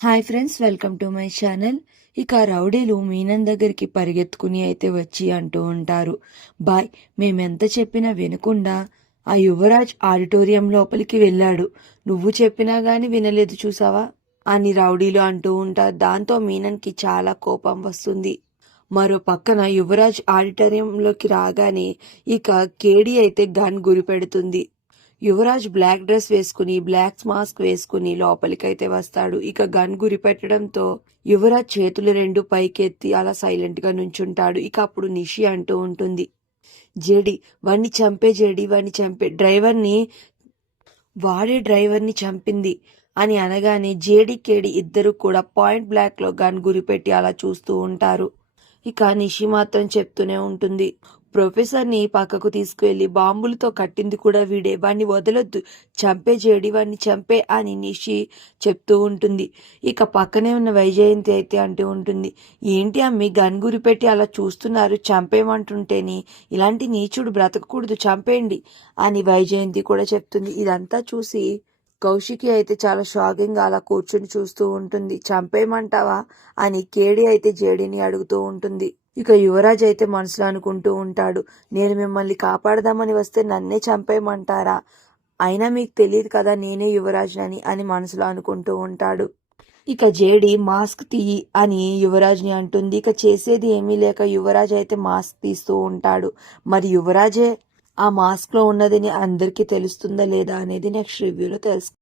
Hi friends welcome to my channel. ఇక రౌడీలు మీనన్ దగ్గరికి పరిగెత్తుకుని అయితే వచ్చి అంటూ ఉంటారు. బాయ్ మేమెంత చెప్పినా వినకుండా ఆ యువరాజ్ ఆడిటోరియం లోపలికి వెళ్ళాడు. నువ్వు చెప్పినా గాని వినలేదు చూసావా? అని రౌడీలు అంటూ ఉంటారు. దాంతో మీనన్కి చాలా కోపం వస్తుంది. మరో పక్కన యువరాజ్ ఆడిటోరియంలోకి రాగానే ఇక కేడీ అయితే గన్ గురిపెడుతుంది యువరాజ్ బ్లాక్ డ్రెస్ వేసుకుని బ్లాక్ మాస్క్ వేసుకుని లోపలికైతే వస్తాడు. ఇక గన్ గురి పెట్టడంతో యువరాజ్ చేతులు రెండు పైకెత్తి అలా సైలెంట్గా నుంచుంటాడు. ఇక అప్పుడు నిషి అంటూ ఉంటుంది జేడి వాణ్ణి చంపే జేడి వాణ్ణి చంపే డ్రైవర్ని వాడే డ్రైవర్ని చంపింది అని అనగానే జేడి కేడి ఇద్దరు కూడా పాయింట్ బ్లాక్లో గన్ గురిపెట్టి అలా చూస్తూ ఉంటారు. ఇక నిషి మాత్రం చెప్తూనే ఉంటుంది. ప్రొఫెసర్ని పక్కకు తీసుకువెళ్ళి బాంబులతో కట్టింది కూడా వీడే. వాణ్ణి వదలొద్దు. చంపే జేడి వాణ్ణి చంపే అని నిషి చెప్తూ ఉంటుంది. ఇక పక్కనే ఉన్న వైజయంతి అయితే అంటూ ఉంటుంది. ఏంటి అమ్మి గన్ గురిపెట్టి అలా చూస్తున్నారు. చంపేమంటుంటేని ఇలాంటి నీచుడు బ్రతకకూడదు. చంపేయండి అని వైజయంతి కూడా చెప్తుంది. ఇదంతా చూసి కౌశికి అయితే చాలా షాకింగ్గా అలా కూర్చుని చూస్తూ ఉంటుంది. చంపేయమంటావా? అని కేడి అయితే జేడిని అడుగుతూ ఉంటుంది. ఇక యువరాజ్ అయితే మనసులో అనుకుంటూ ఉంటాడు. నేను మిమ్మల్ని కాపాడదామని వస్తే నన్నే చంపేయమంటారా? అయినా మీకు తెలియదు కదా నేనే యువరాజ్ని అని మనసులో అనుకుంటూ ఉంటాడు. ఇక జేడి మాస్క్ తీయి అని యువరాజ్ని అంటుంది. ఇక చేసేది ఏమీ లేక యువరాజ్ అయితే మాస్క్ తీస్తూ ఉంటాడు. మరి యువరాజే ఆ మాస్క్లో ఉన్నదని అందరికీ తెలుస్తుందా లేదా అనేది నెక్స్ట్ రివ్యూలో తెలుసు